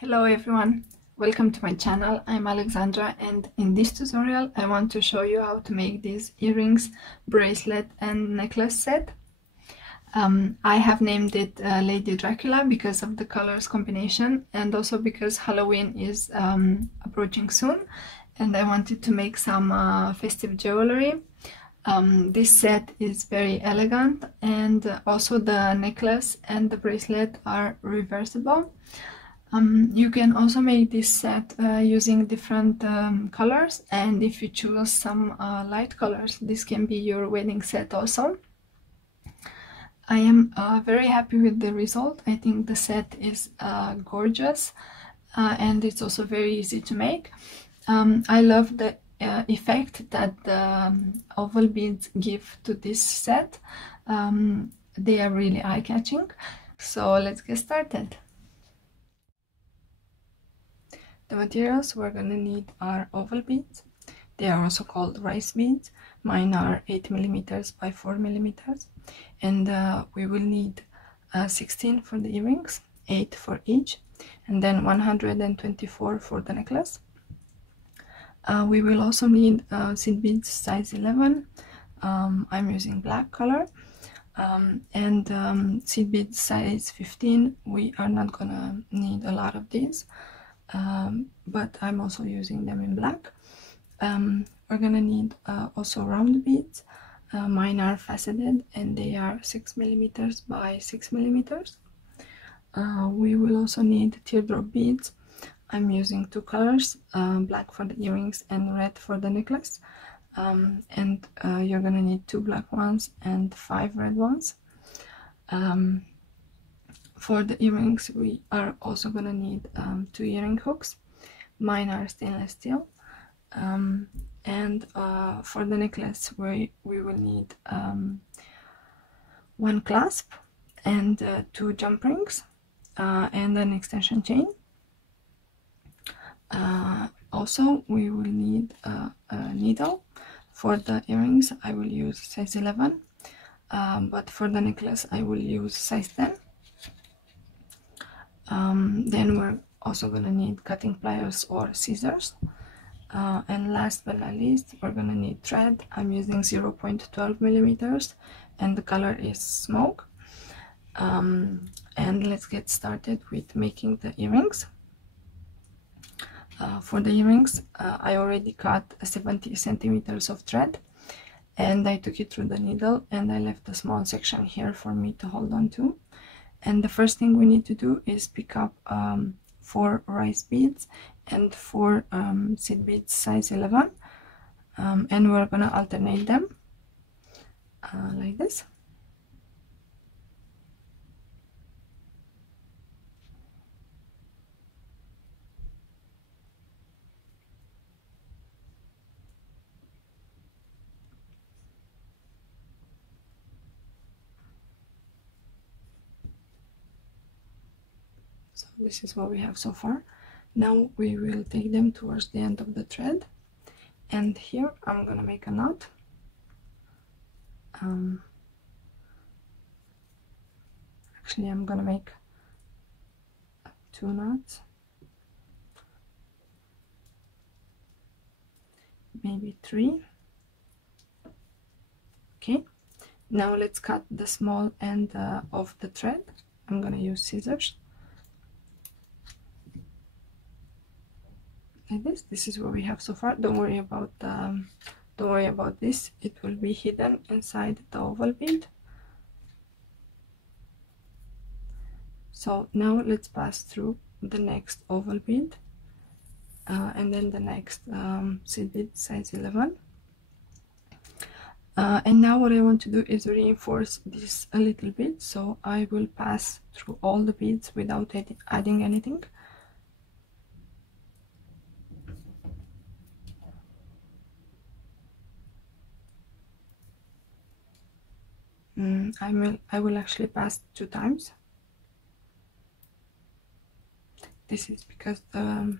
Hello everyone, welcome to my channel. I'm Alexandra, and in this tutorial I want to show you how to make these earrings, bracelet and necklace set. I have named it Lady Dracula because of the colors combination, and also because Halloween is approaching soon and I wanted to make some festive jewelry. This set is very elegant, and also the necklace and the bracelet are reversible. You can also make this set using different colors, and if you choose some light colors, this can be your wedding set also. I am very happy with the result. I think the set is gorgeous, and it's also very easy to make. I love the effect that the oval beads give to this set. They are really eye-catching. So let's get started. The materials we're gonna need are oval beads. They are also called rice beads. Mine are 8mm by 4mm, and we will need 16 for the earrings, 8 for each, and then 124 for the necklace. We will also need seed beads size 11. I'm using black color, and seed beads size 15. We are not gonna need a lot of these. But I'm also using them in black. We're gonna need also round beads. Mine are faceted and they are 6mm by 6mm. We will also need teardrop beads. I'm using two colors, black for the earrings and red for the necklace. And you're gonna need 2 black ones and 5 red ones. For the earrings, we are also gonna need 2 earring hooks. Mine are stainless steel. And for the necklace, we will need 1 clasp and 2 jump rings and an extension chain. Also, we will need a needle. For the earrings, I will use size 11, but for the necklace, I will use size 10. Then we're also gonna need cutting pliers or scissors, and last but not least, we're gonna need thread. I'm using 0.12mm and the color is smoke. And let's get started with making the earrings. For the earrings, I already cut 70 centimeters of thread, and I took it through the needle, and I left a small section here for me to hold on to. And the first thing we need to do is pick up 4 rice beads and 4 seed beads size 11, and we're gonna alternate them like this. So this is what we have so far. Now we will take them towards the end of the thread, and here I'm gonna make a knot. Actually, I'm gonna make 2 knots, maybe 3. Okay, now let's cut the small end of the thread. I'm gonna use scissors. Like this. This is what we have so far. Don't worry about this. It will be hidden inside the oval bead. So now let's pass through the next oval bead, and then the next seed bead size 11. And now what I want to do is reinforce this a little bit, so I will pass through all the beads without adding anything. I will actually pass 2 times. This is because the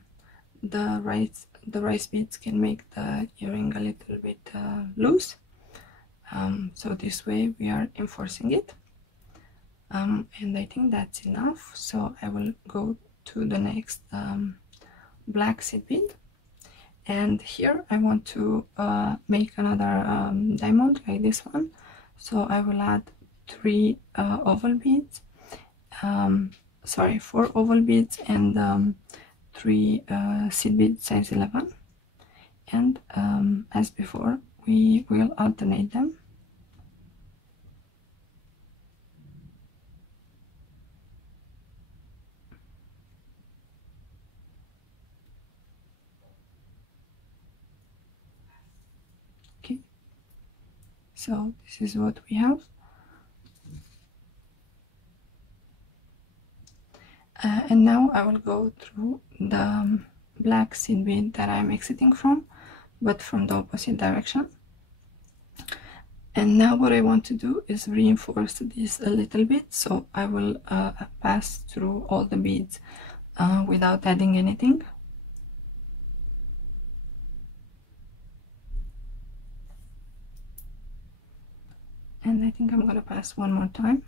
rice beads can make the earring a little bit loose. So this way we are enforcing it, and I think that's enough. So I will go to the next black seed bead. And here I want to make another diamond like this one, so I will add 3 oval beads, sorry, 4 oval beads and 3 seed beads size 11, and as before we will alternate them. So this is what we have. And now I will go through the black seed bead that I'm exiting from, but from the opposite direction. And now what I want to do is reinforce this a little bit, so I will pass through all the beads without adding anything. And I think I'm gonna pass one more time.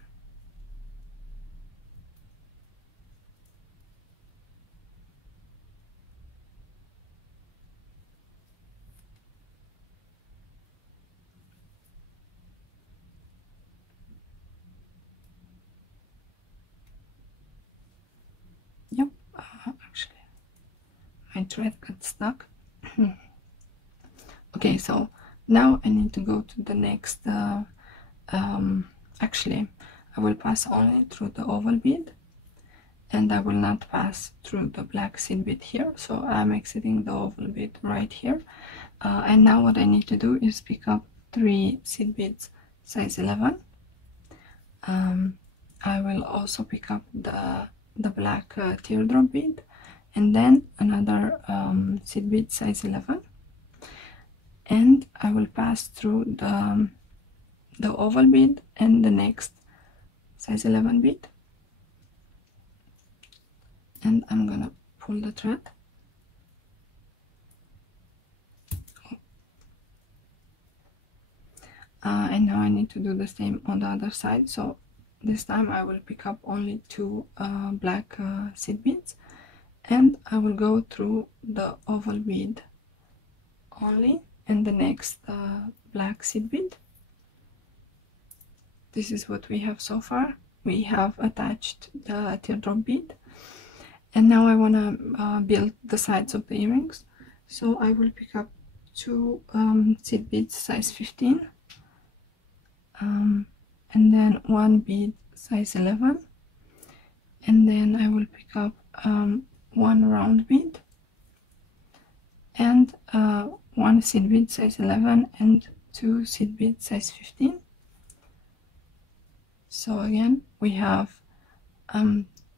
Yep, actually my thread got stuck. Okay, so now I need to go to the next actually I will pass only through the oval bead, and I will not pass through the black seed bead here, so I'm exiting the oval bead right here. And now what I need to do is pick up 3 seed beads size 11. I will also pick up the black teardrop bead, and then another seed bead size 11, and I will pass through the oval bead and the next size 11 bead, and I'm gonna pull the thread. And now I need to do the same on the other side, so this time I will pick up only 2 black seed beads, and I will go through the oval bead only and the next black seed bead. This is what we have so far. We have attached the teardrop bead, and now I want to build the sides of the earrings, so I will pick up 2 seed beads size 15, and then 1 bead size 11, and then I will pick up 1 round bead and 1 seed bead size 11 and 2 seed bead size 15. So again we have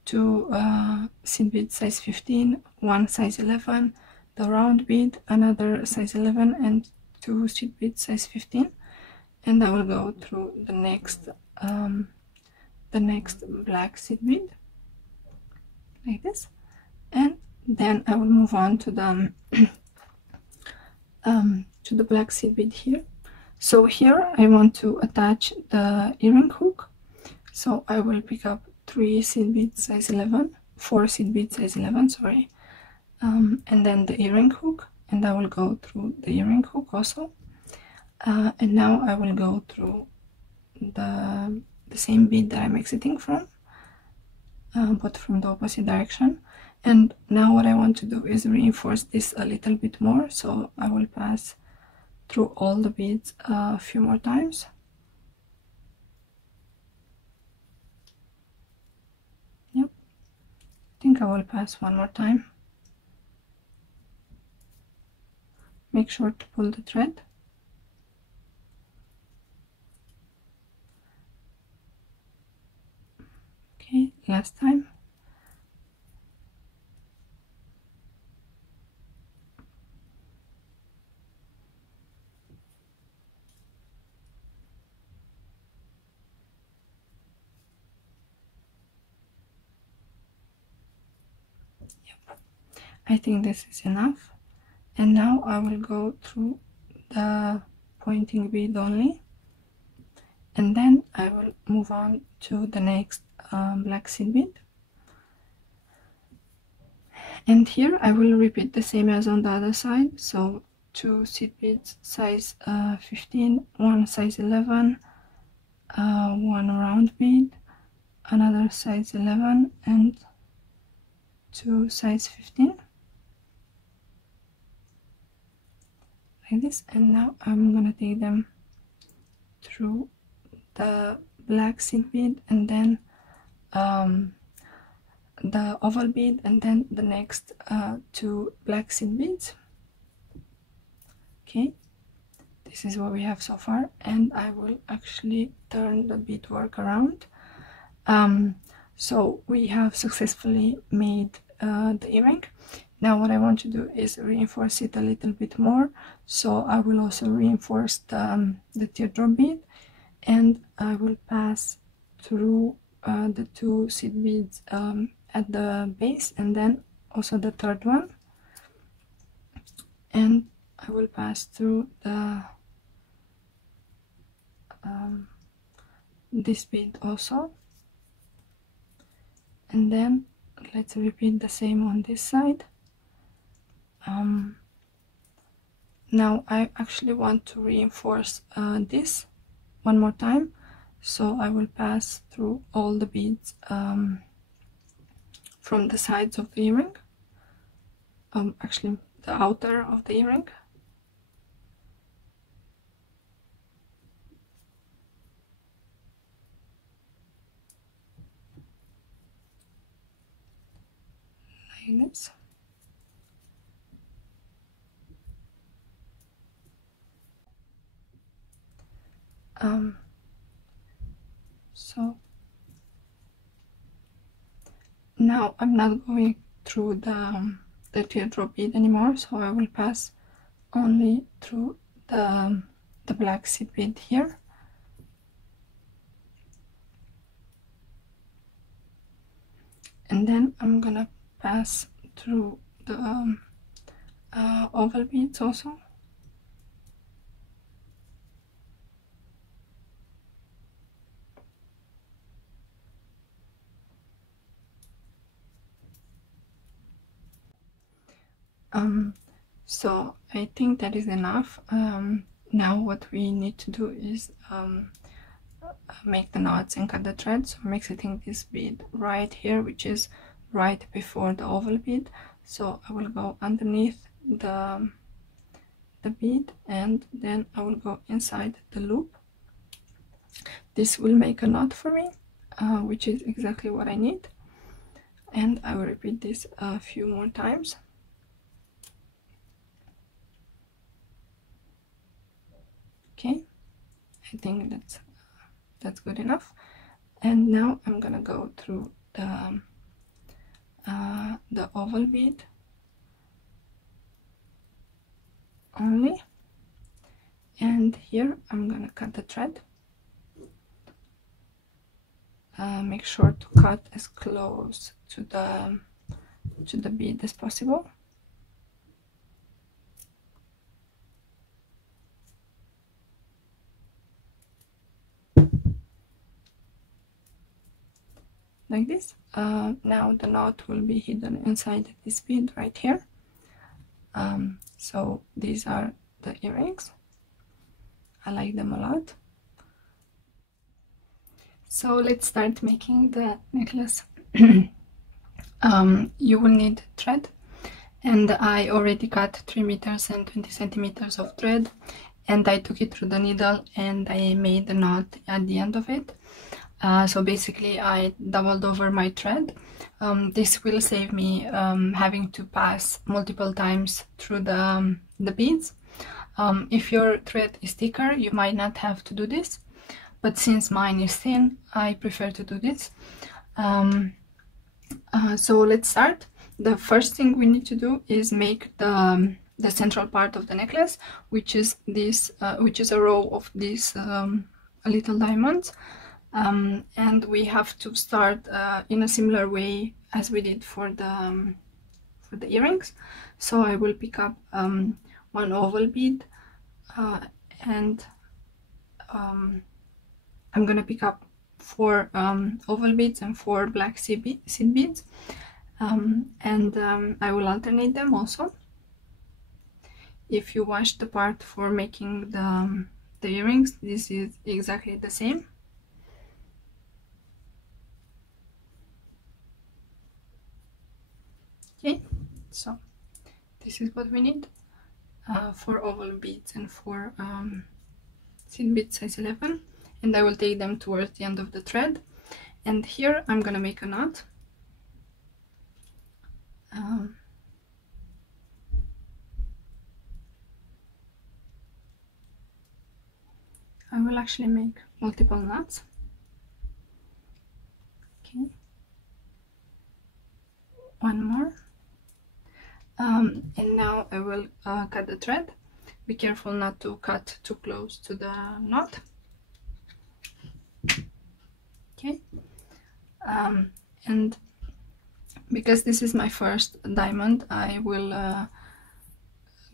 2 seed bead size 15, 1 size 11, the round bead, another size 11, and 2 seed bead size 15, and I will go through the next black seed bead like this, and then I will move on to the black seed bead here. So here I want to attach the earring hook, so I will pick up 3 seed beads size 11, 4 seed beads size 11, sorry, and then the earring hook, and I will go through the earring hook also. And now I will go through the same bead that I'm exiting from, but from the opposite direction. And now what I want to do is reinforce this a little bit more, so I will pass through all the beads a few more times. Yep, I think I will pass one more time. Make sure to pull the thread. Okay, last time. Yep, I think this is enough. And now I will go through the pointing bead only, and then I will move on to the next black seed bead. And here I will repeat the same as on the other side. So 2 seed beads size 15, one size 11, one round bead, another size 11, and 2 size 15, like this. And now I'm gonna take them through the black seed bead, and then the oval bead, and then the next 2 black seed beads. Okay, this is what we have so far, and I will actually turn the beadwork around. So we have successfully made the earring. Now what I want to do is reinforce it a little bit more, so I will also reinforce the teardrop bead, and I will pass through the 2 seed beads at the base, and then also the third one, and I will pass through the this bead also, and then let's repeat the same on this side. Now I actually want to reinforce this one more time, so I will pass through all the beads from the sides of the earring, actually the outer of the earring. Like this. So now I'm not going through the teardrop bead anymore, so I will pass only through the black seed bead here, and then I'm gonna pass through the oval beads also. So I think that is enough. Now what we need to do is make the knots and cut the thread. So I'm exiting this bead right here, which is right before the oval bead. So I will go underneath the bead, and then I will go inside the loop. This will make a knot for me, which is exactly what I need, and I will repeat this a few more times. Okay, I think that's good enough. And now I'm gonna go through the oval bead only, and here I'm gonna cut the thread. Make sure to cut as close to the bead as possible. Like this. Now the knot will be hidden inside this bead right here. So these are the earrings. I like them a lot. So let's start making the necklace. You will need thread, and I already cut 3 meters and 20 centimeters of thread, and I took it through the needle and I made the knot at the end of it. So basically I doubled over my thread. This will save me having to pass multiple times through the beads. If your thread is thicker, you might not have to do this, but since mine is thin, I prefer to do this. So let's start. The first thing we need to do is make the central part of the necklace, which is this, which is a row of these little diamonds. And we have to start in a similar way as we did for the earrings. So I will pick up one oval bead, and I'm gonna pick up 4 oval beads and 4 black seed beads, I will alternate them also. If you watch the part for making the earrings, this is exactly the same. Okay, so this is what we need for oval beads and for seed bead size 11, and I will take them towards the end of the thread. And here I'm gonna make a knot. I will actually make multiple knots. Okay, one more. And now I will cut the thread. Be careful not to cut too close to the knot. Okay, and because this is my first diamond, I will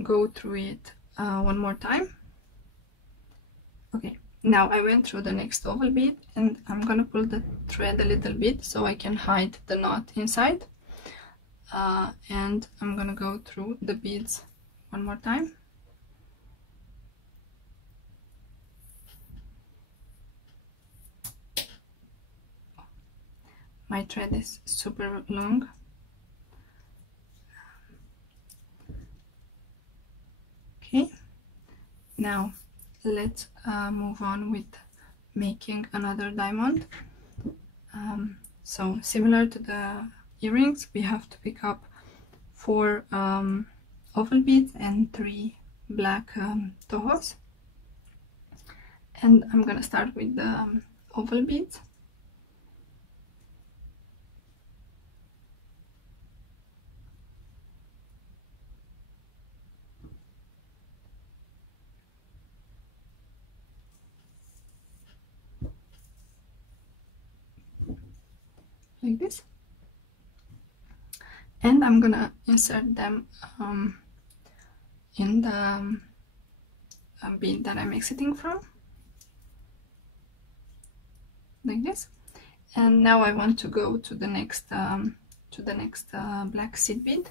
go through it one more time. Okay, now I went through the next oval bead, and I'm gonna pull the thread a little bit so I can hide the knot inside. And I'm gonna go through the beads one more time. My thread is super long. Okay, now let's move on with making another diamond. So similar to the earrings, we have to pick up 4 oval beads and 3 black Tohos. And I'm gonna start with the oval beads. Like this, and I'm gonna insert them in the bead that I'm exiting from, like this. And now I want to go to the next black seed bead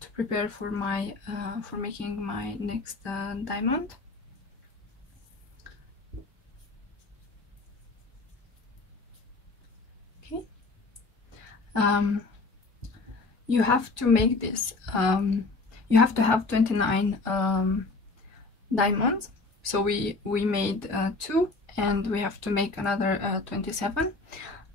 to prepare for my for making my next diamond. You have to make this, you have to have 29 diamonds, so we made 2, and we have to make another 27.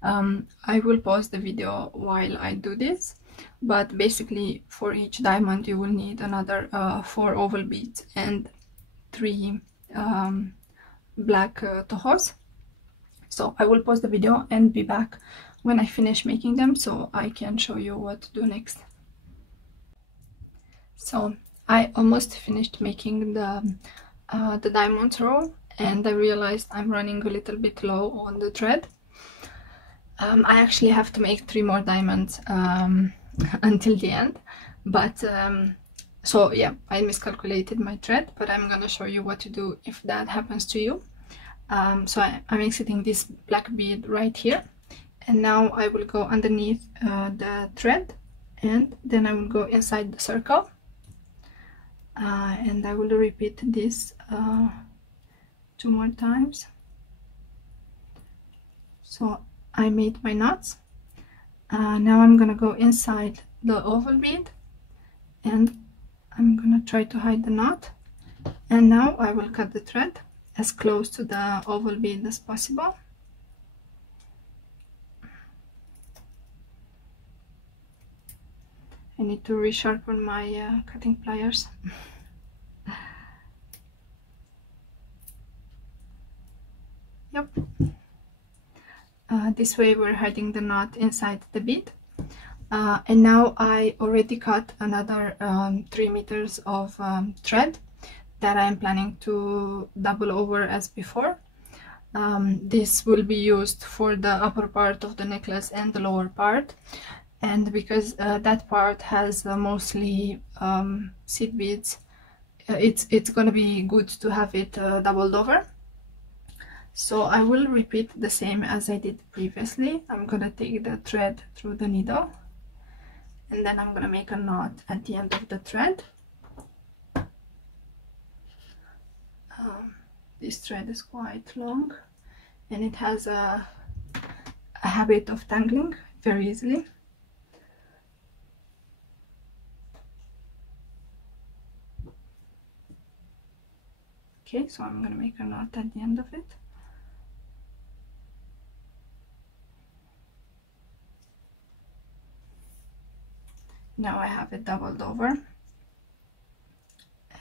I will pause the video while I do this, but basically for each diamond you will need another 4 oval beads and 3 black Tohos. So I will pause the video and be back when I finish making them so I can show you what to do next. So I almost finished making the diamond row, and I realized I'm running a little bit low on the thread. I actually have to make 3 more diamonds until the end, but so yeah, I miscalculated my thread, but I'm gonna show you what to do if that happens to you. So I'm exiting this black bead right here, and now I will go underneath the thread, and then I will go inside the circle, and I will repeat this 2 more times. So I made my knots. Now I'm gonna go inside the oval bead, and I'm gonna try to hide the knot, and now I will cut the thread as close to the oval bead as possible. I need to resharpen my cutting pliers. Yep. This way we're hiding the knot inside the bead. And now I already cut another 3 meters of thread that I'm planning to double over as before. This will be used for the upper part of the necklace and the lower part, and because that part has mostly seed beads, it's gonna be good to have it doubled over. So I will repeat the same as I did previously. I'm gonna take the thread through the needle, and then I'm gonna make a knot at the end of the thread. This thread is quite long, and it has a habit of tangling very easily. Okay, so I'm gonna make a knot at the end of it. Now I have it doubled over,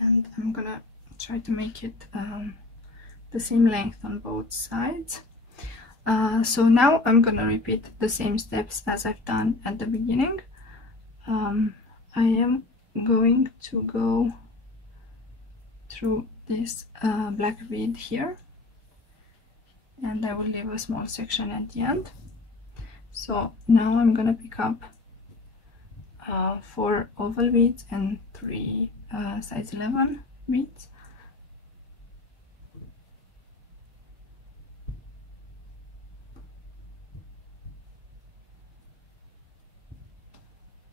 and I'm gonna try to make it the same length on both sides. So now I'm gonna repeat the same steps as I've done at the beginning. I am going to go through this black bead here, and I will leave a small section at the end. So now I'm gonna pick up 4 oval beads and 3 size 11 beads.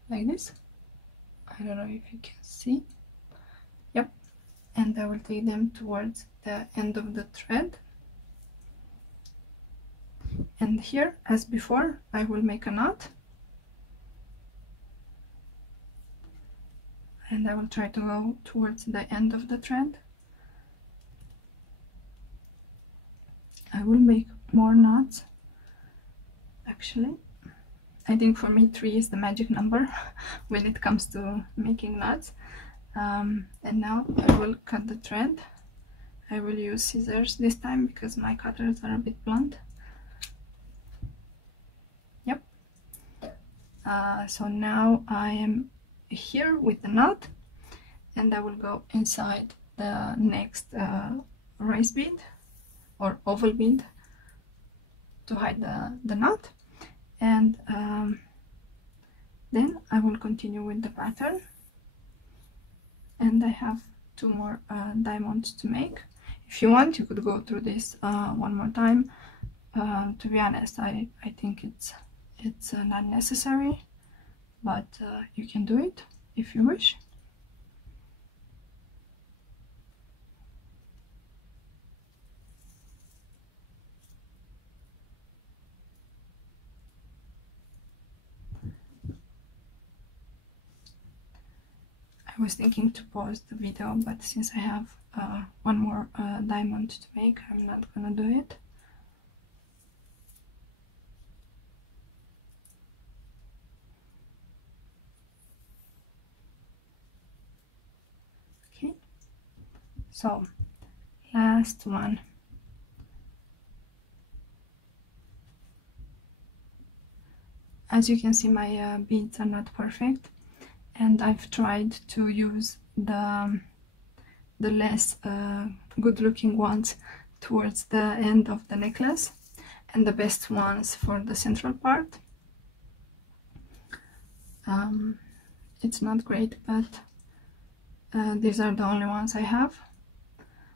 Like this. I don't know if you can see. Yep. And I will take them towards the end of the thread. And here, as before, I will make a knot. And I will try to go towards the end of the thread. I will make more knots. Actually, I think for me 3 is the magic number when it comes to making knots. And now I will cut the thread. I will use scissors this time because my cutters are a bit blunt. Yep. So now I am here with the knot, and I will go inside the next race bead or oval bead to hide the knot, and then I will continue with the pattern. And I have 2 more diamonds to make. If you want, you could go through this one more time. To be honest, I think it's not necessary, but you can do it if you wish. I was thinking to pause the video, but since I have 1 more diamond to make, I'm not gonna do it. Okay, so last one. As you can see, my beads are not perfect, and I've tried to use the less good looking ones towards the end of the necklace, and the best ones for the central part. It's not great, but these are the only ones I have.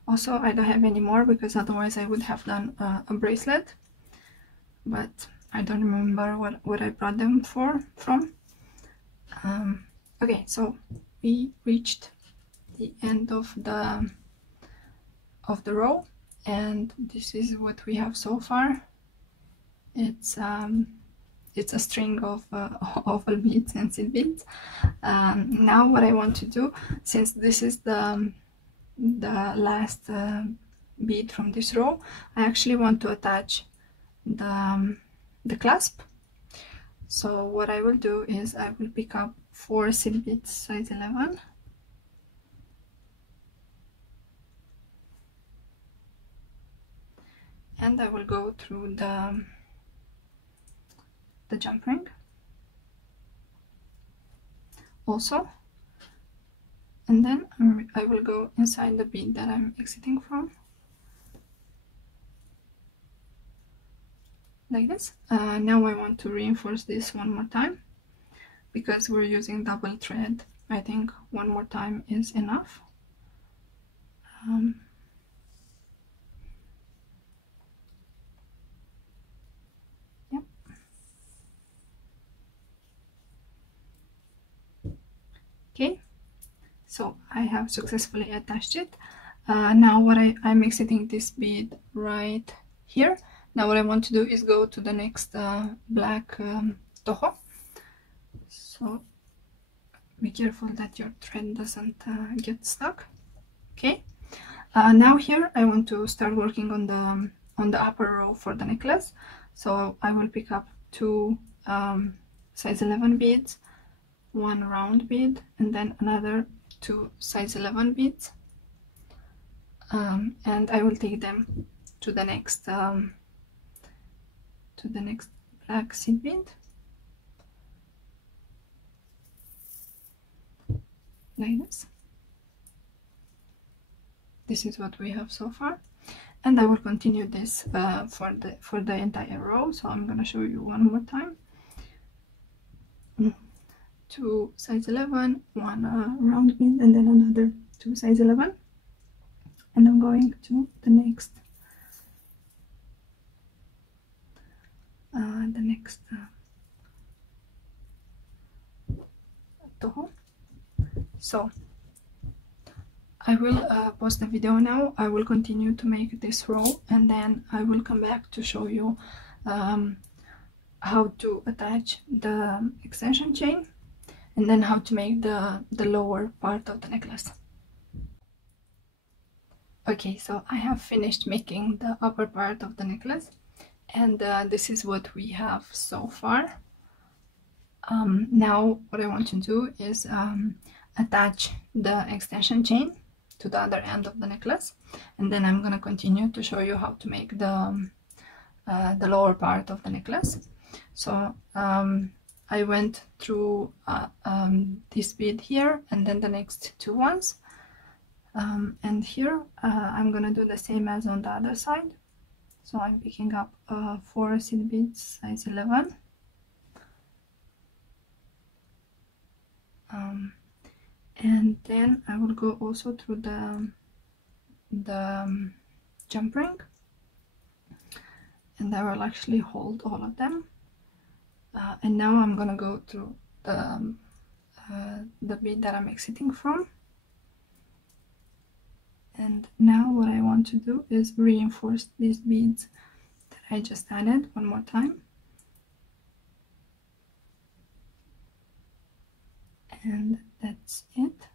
Also, I don't have any more because otherwise I would have done a bracelet, but I don't remember what I brought them from. Okay, so we reached the end of the row, and this is what we have so far. It's a string of oval beads and seed beads. Now what I want to do, since this is the last bead from this row, I actually want to attach the clasp. So what I will do is I will pick up 4 seed beads size 11, and I will go through the jump ring also, and then I will go inside the bead that I'm exiting from, like this. Now I want to reinforce this one more time because we're using double thread. I think 1 more time is enough. Okay, so I have successfully attached it. Now what I'm exiting this bead right here. Now what I want to do is go to the next black Toho. So be careful that your thread doesn't get stuck. Okay, now here I want to start working on the upper row for the necklace. So I will pick up two size 11 beads, one round bead, and then another two size 11 beads, and I will take them to the next black seed bead, like this. This is what we have so far, and I will continue this for the entire row. So I'm gonna show you one more time. Two size 11, one round bead, and then another two size 11, and I'm going to the next Toho. So I will pause the video now. I will continue to make this row, and then I will come back to show you how to attach the extension chain, and then how to make the lower part of the necklace. Okay, so I have finished making the upper part of the necklace, and this is what we have so far. Now what I want to do is attach the extension chain to the other end of the necklace, and then I'm gonna continue to show you how to make the lower part of the necklace. So I went through this bead here, and then the next two ones, and here I'm gonna do the same as on the other side. So I'm picking up 4 seed beads size 11, and then I will go also through the jump ring, and I will actually hold all of them. And now I'm gonna go through the bead that I'm exiting from. And now what I want to do is reinforce these beads that I just added one more time. And that's it.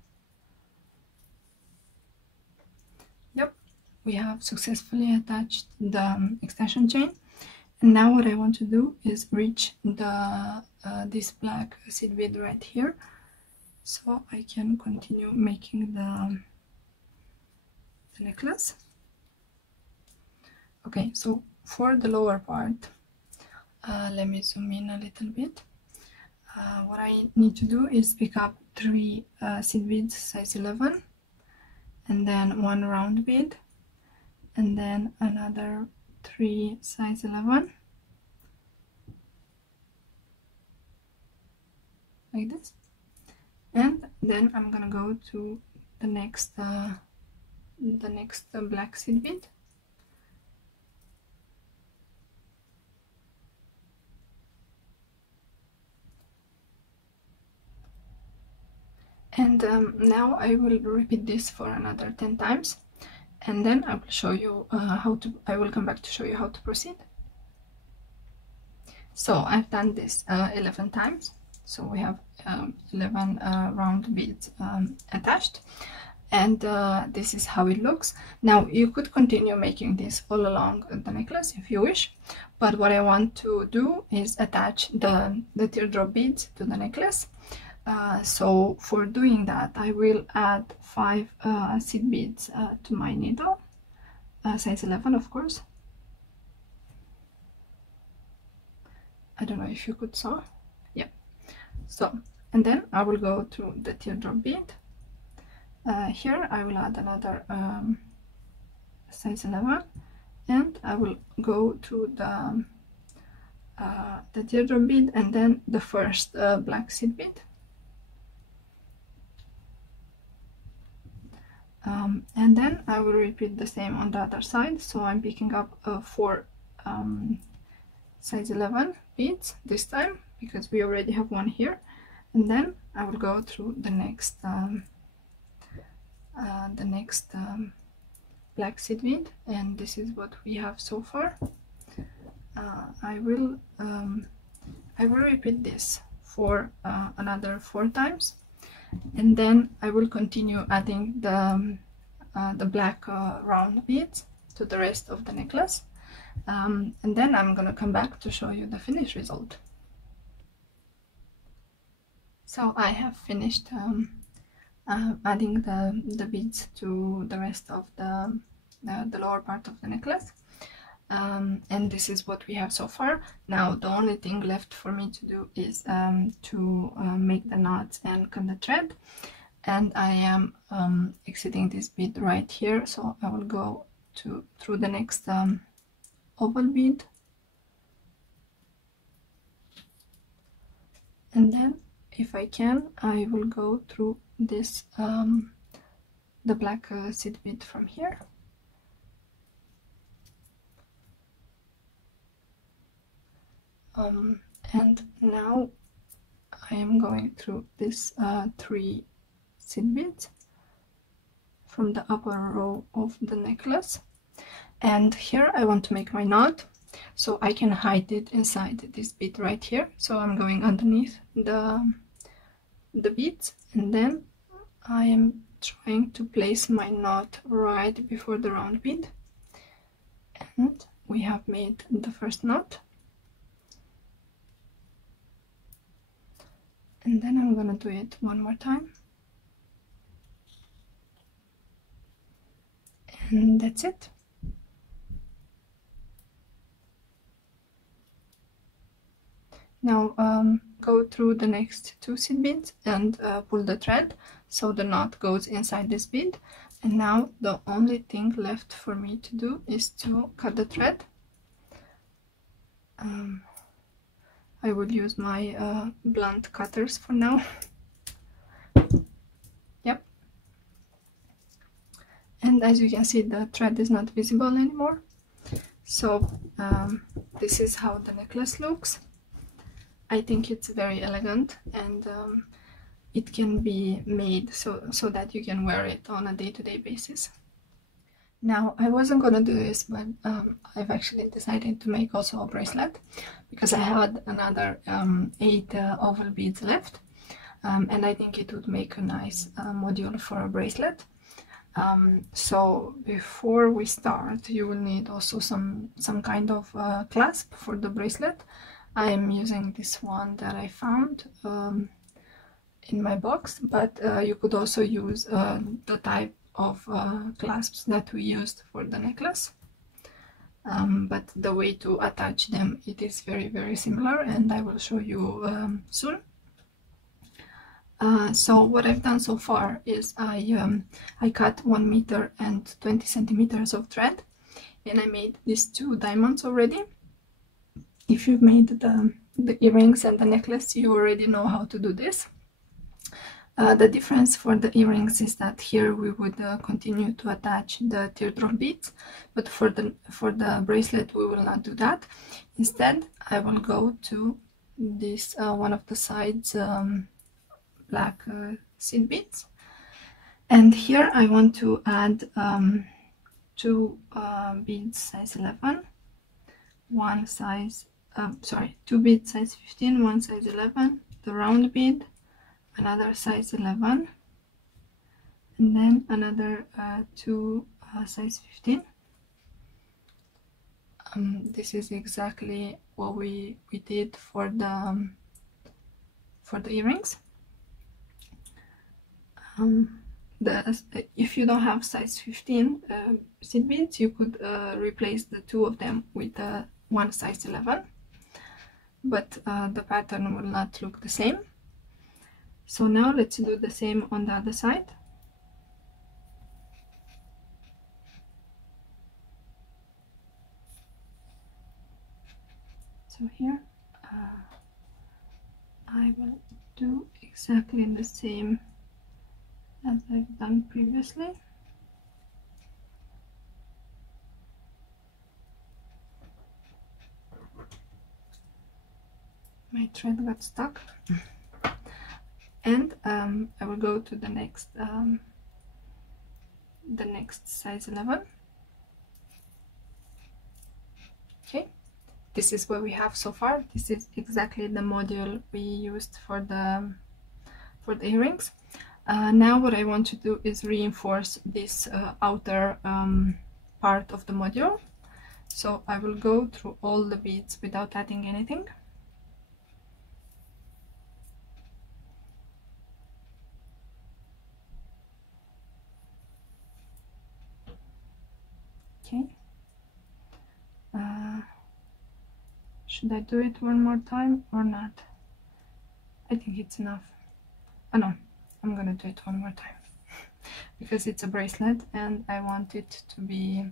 Yep, we have successfully attached the extension chain. And now what I want to do is reach this black seed bead right here, so I can continue making the necklace. Okay, so for the lower part, let me zoom in a little bit. What I need to do is pick up 3 seed beads size 11, and then 1 round bead, and then another 3 size 11, like this. And then I'm gonna go to the next black seed bead, and now I will repeat this for another 10 times, and then I will show you I will come back to show you how to proceed. So I've done this 11 times, so we have 11 round beads attached, and this is how it looks. Now you could continue making this all along the necklace if you wish, but what I want to do is attach the teardrop beads to the necklace. So for doing that, I will add 5 seed beads to my needle, size 11 of course. I don't know if you could saw. Yeah. So, and then I will go to the teardrop bead. Here I will add another size 11, and I will go to the teardrop bead, and then the first black seed bead. And then I will repeat the same on the other side. So I'm picking up 4 size 11 beads this time, because we already have one here, And then I will go through the next black seed bead, and this is what we have so far. I will repeat this for another 4 times, and then I will continue adding the black round beads to the rest of the necklace, and then I'm gonna come back to show you the finished result. So I have finished adding the beads to the rest of the lower part of the necklace, and this is what we have so far. Now the only thing left for me to do is to make the knots and cut the thread, and I am exiting this bead right here, so I will go through the next oval bead, and then if I can I will go through this the black seed bead from here. And now I am going through this 3 seed beads from the upper row of the necklace, and here I want to make my knot, so I can hide it inside this bead right here. So I'm going underneath the beads, and then I am trying to place my knot right before the round bead, and we have made the first knot. And then I'm gonna do it one more time, and that's it. Now go through the next 2 seed beads and pull the thread so the knot goes inside this bead. And now the only thing left for me to do is to cut the thread. I will use my blunt cutters for now. Yep. And as you can see, the thread is not visible anymore. So this is how the necklace looks. I think it's very elegant, and it can be made so that you can wear it on a day-to-day basis. Now, I wasn't gonna do this, but I've actually decided to make also a bracelet, because I had another 8 oval beads left, and I think it would make a nice module for a bracelet. So before we start, you will need also some kind of clasp for the bracelet. I am using this one that I found in my box, but you could also use the type of clasps that we used for the necklace, but the way to attach them, it is very similar, and I will show you soon. So what I've done so far is I cut 1 meter and 20 centimeters of thread, and I made these 2 diamonds already. If you've made the earrings and the necklace, you already know how to do this. The difference for the earrings is that here we would continue to attach the teardrop beads, but for the bracelet we will not do that. Instead, I will go to this one of the sides black seed beads, and here I want to add 2 beads size 11, 2 beads size 15, 1 size 11, the round bead, another size 11, and then another 2 size 15. This is exactly what we did for the earrings. If you don't have size 15 seed beads, you could replace the 2 of them with 1 size 11, but the pattern will not look the same. So now let's do the same on the other side. So here I will do exactly the same as I've done previously. My thread got stuck. And I will go to the next size 11. Okay, this is what we have so far. This is exactly the module we used for the earrings. Now what I want to do is reinforce this outer part of the module. So I will go through all the beads without adding anything. Okay. Should I do it one more time or not? I think it's enough. Oh no, I'm gonna do it one more time because it's a bracelet and I want it to be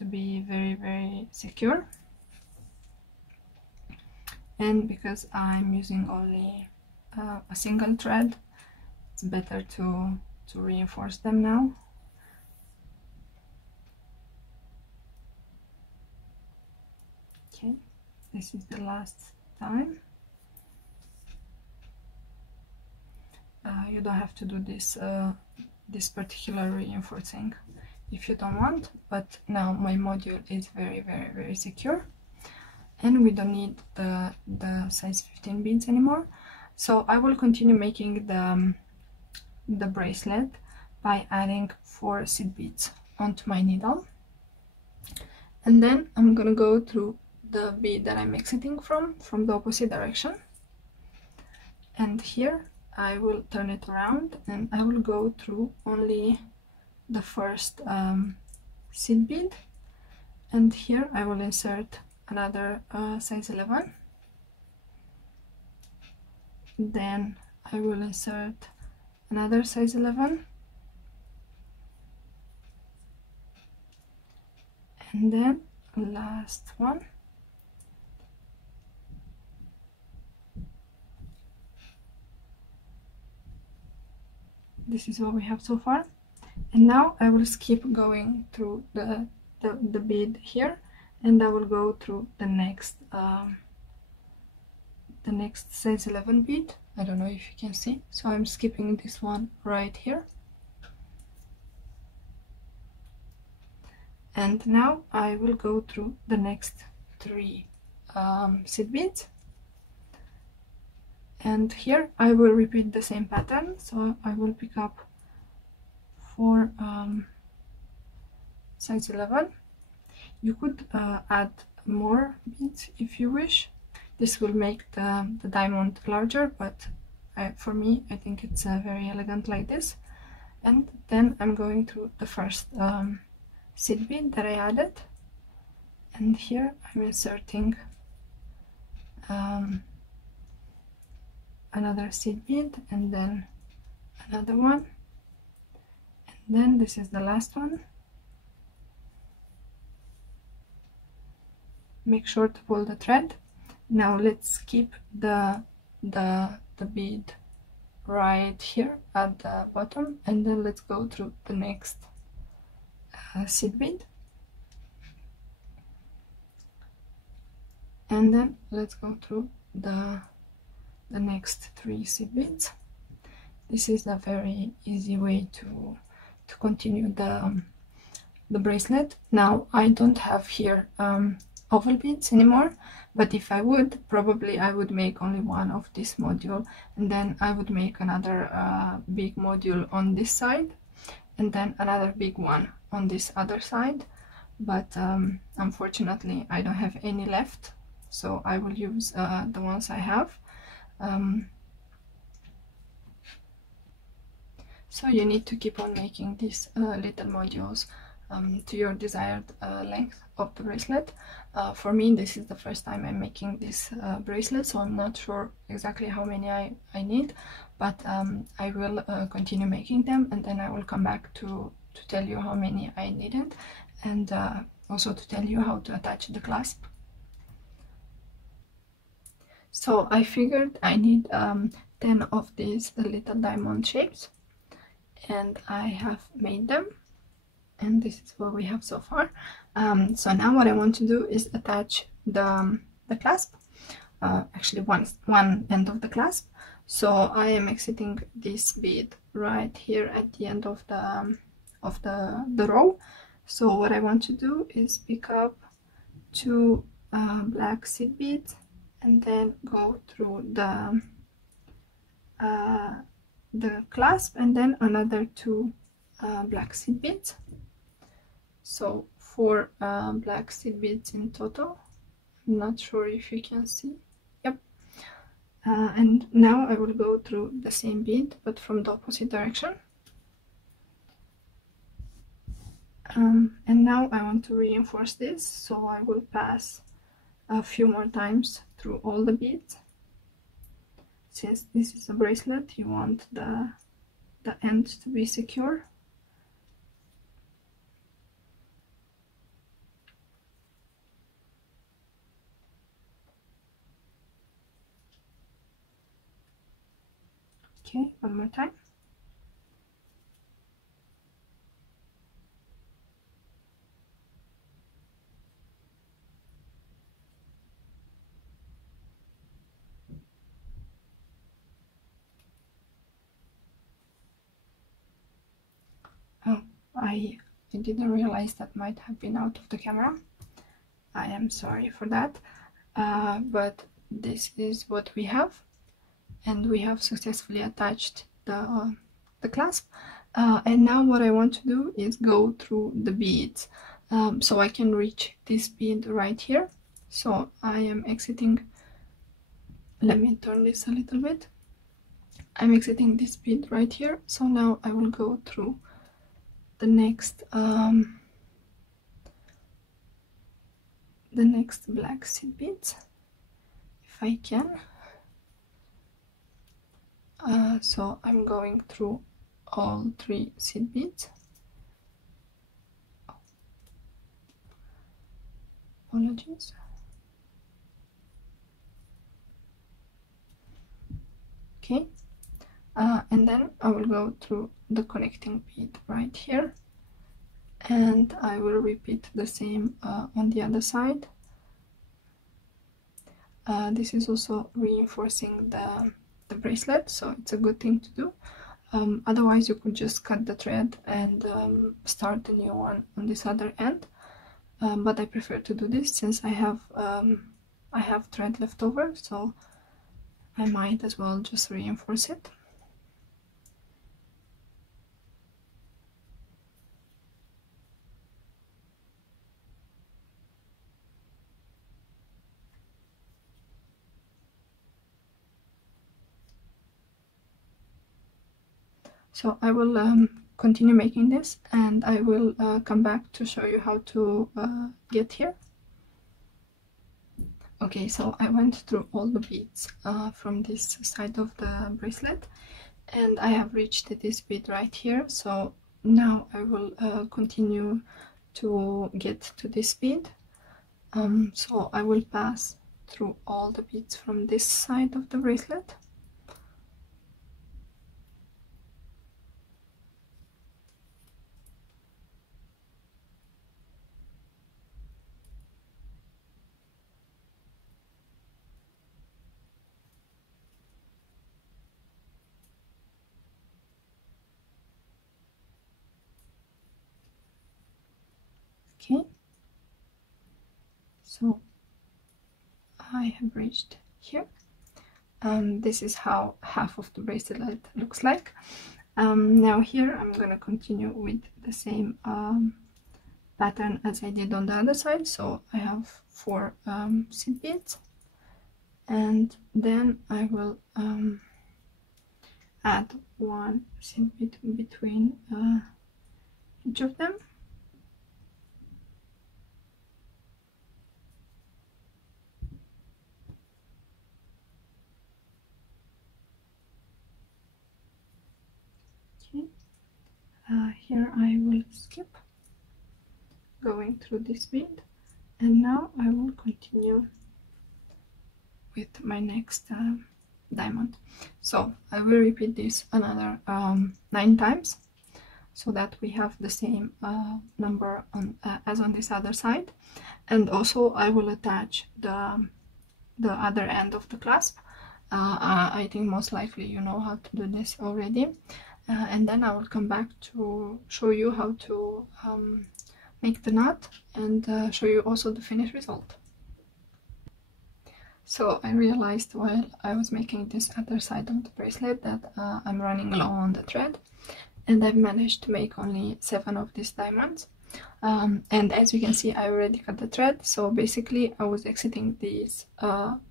very, very secure, and because I'm using only a single thread, it's better to reinforce them now. Okay, this is the last time. You don't have to do this particular reinforcing if you don't want, but now my module is very, very, very secure, and we don't need the size 15 beads anymore. So I will continue making the bracelet by adding 4 seed beads onto my needle, and then I'm gonna go through the bead that I'm exiting from the opposite direction, and here I will turn it around and I will go through only the first seed bead, and here I will insert another size 11, then I will insert another size 11, and then last one, this is what we have so far. And now I will skip going through the bead here, and I will go through the next size 11 bead. I don't know if you can see, so I'm skipping this one right here. And now I will go through the next 3 seed beads, and here I will repeat the same pattern. So I will pick up 4 size 11. You could add more beads if you wish. This will make the diamond larger, but for me I think it's very elegant like this. And then I'm going through the first seed bead that I added, and here I'm inserting another seed bead, and then another one, and then this is the last one. Make sure to pull the thread. Now let's keep the bead right here at the bottom, and then let's go through the next seed bead, and then let's go through the next 3 seed beads. This is a very easy way to continue the bracelet. Now I don't have here oval beads anymore, but if I would, probably I would make only one of this module, and then I would make another big module on this side, and then another big one on this other side, but unfortunately I don't have any left, so I will use the ones I have. So you need to keep on making these little modules to your desired length of the bracelet. For me, this is the first time I'm making this bracelet, so I'm not sure exactly how many I need, but I will continue making them, and then I will come back to tell you how many I needed, and also to tell you how to attach the clasp. So I figured I need 10 of these little diamond shapes, and I have made them, and this is what we have so far. So now what I want to do is attach the clasp, actually one end of the clasp. So I am exiting this bead right here at the end of the row. So what I want to do is pick up 2 black seed beads and then go through the clasp and then another 2 black seed beads. So 4 black seed beads in total. I'm not sure if you can see. Yep. And now I will go through the same bead but from the opposite direction. And now I want to reinforce this, so I will pass a few more times through all the beads. Since this is a bracelet, you want the end to be secure. Okay, one more time. Oh, I didn't realize that might have been out of the camera. I am sorry for that, but this is what we have, and we have successfully attached the clasp. And now what I want to do is go through the beads, so I can reach this bead right here. So I am exiting, let me turn this a little bit. I'm exiting this bead right here, so now I will go through the next black seed beads if I can. So I'm going through all 3 seed beads. Apologies. Okay, and then I will go through the connecting bead right here, and I will repeat the same on the other side. This is also reinforcing the bracelet, so it's a good thing to do. Otherwise you could just cut the thread and start a new one on this other end, but I prefer to do this since I have thread left over, so I might as well just reinforce it. So I will continue making this, and I will come back to show you how to get here. Okay, so I went through all the beads from this side of the bracelet, and I have reached this bead right here. So now I will continue to get to this bead. So I will pass through all the beads from this side of the bracelet. Okay, so I have reached here. This is how half of the bracelet looks like. Now here I'm gonna continue with the same pattern as I did on the other side. So I have 4 seed beads, and then I will add 1 seed bead between each of them. Here I will skip going through this bead, and now I will continue with my next diamond. So I will repeat this another 9 times so that we have the same number on, as on this other side, and also I will attach the other end of the clasp I think most likely you know how to do this already. And then I will come back to show you how to make the knot and show you also the finished result. So I realized while I was making this other side of the bracelet that I'm running low on the thread, and I've managed to make only 7 of these diamonds. And as you can see, I already cut the thread, so basically I was exiting this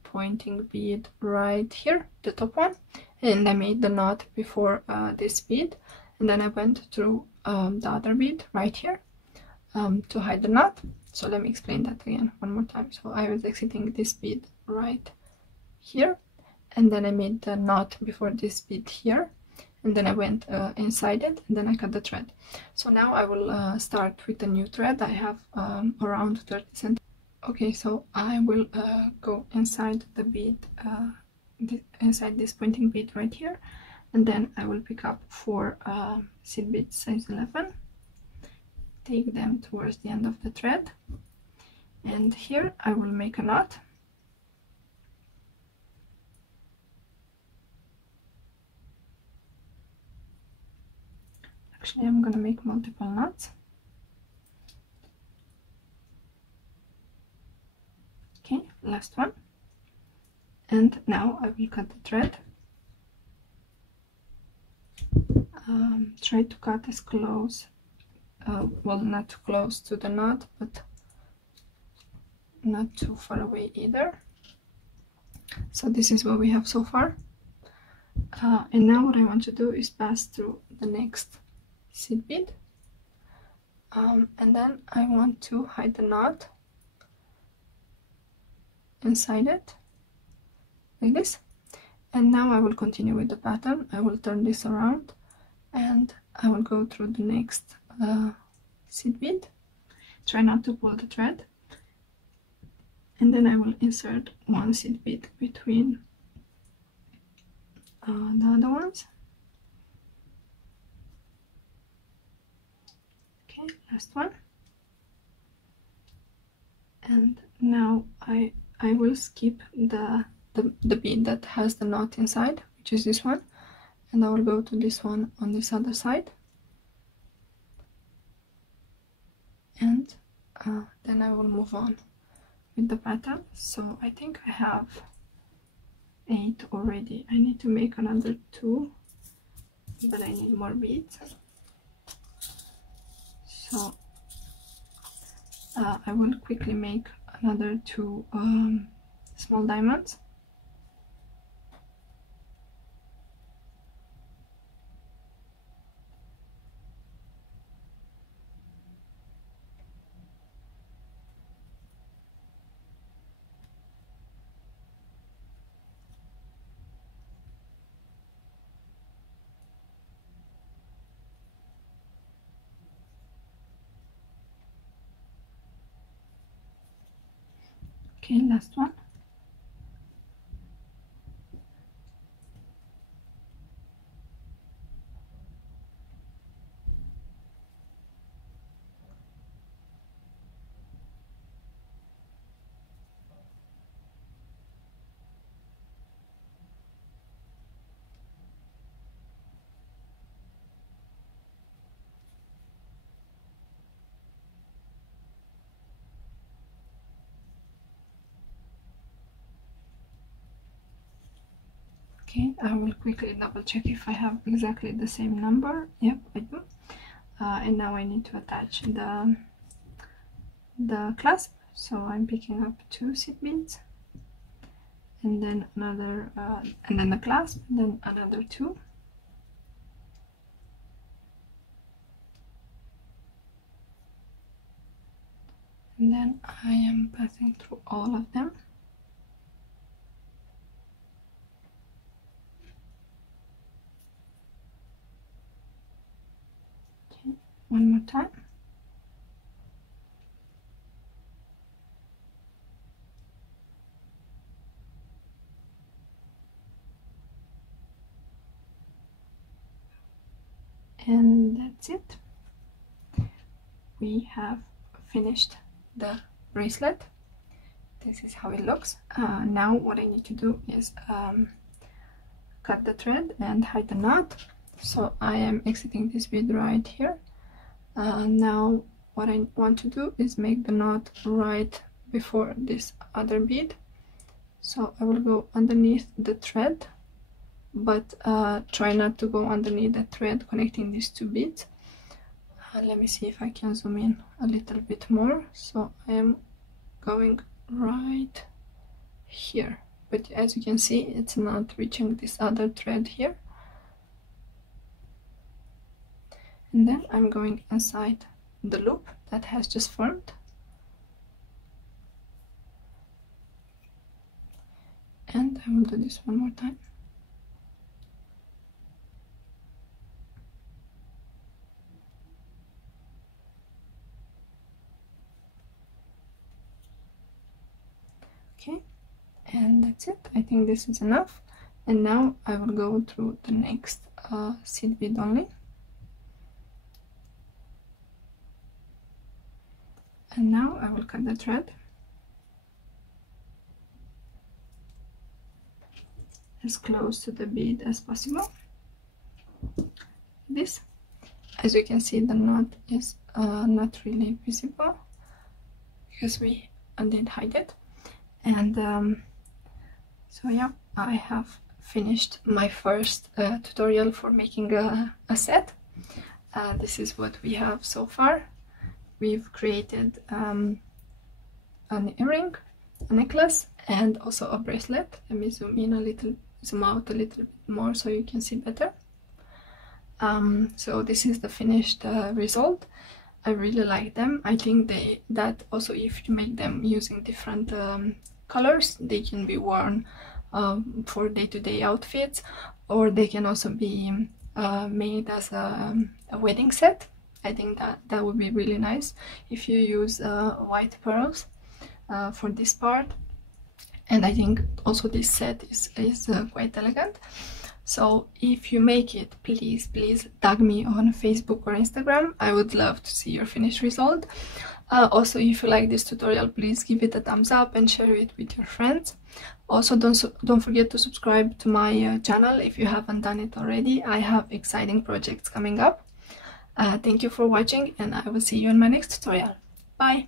pointing bead right here, the top one, and I made the knot before this bead, and then I went through the other bead right here to hide the knot. So let me explain that again one more time. So I was exiting this bead right here, and then I made the knot before this bead here, and then I went inside it, and then I cut the thread. So now I will start with a new thread. I have around 30 centimeters. Okay, so I will go inside the bead, inside this pointing bead right here, and then I will pick up 4 seed beads size 11, take them towards the end of the thread, and here I will make a knot. Actually, I'm gonna make multiple knots. Okay, last one. And now I will cut the thread. Try to cut as close, well, not too close to the knot, but not too far away either. So this is what we have so far. And now what I want to do is pass through the next seed bead, and then I want to hide the knot inside it like this. And now I will continue with the pattern. I will turn this around and I will go through the next seed bead. Try not to pull the thread, and then I will insert 1 seed bead between the other ones. Okay, last one. And now I will skip the bead that has the knot inside, which is this one, and I will go to this one on this other side, and then I will move on with the pattern. So I think I have 8 already. I need to make another 2, but I need more beads. So I will quickly make another 2 small diamonds. Okay, last one. Okay, I will quickly double check if I have exactly the same number. Yep, I do. And now I need to attach the clasp. So I'm picking up 2 seed beads, and then another, and then the clasp, and then another 2. And then I am passing through all of them. One more time. And that's it. We have finished the bracelet. This is how it looks. Now what I need to do is cut the thread and hide the knot. So I am exiting this bead right here. Now what I want to do is make the knot right before this other bead. So I will go underneath the thread, but try not to go underneath the thread connecting these two beads. Let me see if I can zoom in a little bit more. So I am going right here, but as you can see, it's not reaching this other thread here. And then I'm going inside the loop that has just formed, and I will do this one more time. Okay, and that's it. I think this is enough. And now I will go through the next seed bead only. And now I will cut the thread as close to the bead as possible. This, as you can see, the knot is not really visible because we did hide it. And so yeah, I have finished my first tutorial for making a set. This is what we have so far. We've created an earring, a necklace, and also a bracelet. Let me zoom out a little bit more so you can see better. So this is the finished result. I really like them. I think that also if you make them using different colors, they can be worn for day-to-day outfits, or they can also be made as a wedding set. I think that would be really nice if you use white pearls for this part. And I think also this set is quite elegant. So if you make it, please tag me on Facebook or Instagram. I would love to see your finished result. Also, if you like this tutorial, please give it a thumbs up and share it with your friends. Also, don't forget to subscribe to my channel if you haven't done it already. I have exciting projects coming up. Thank you for watching, and I will see you in my next tutorial. Bye!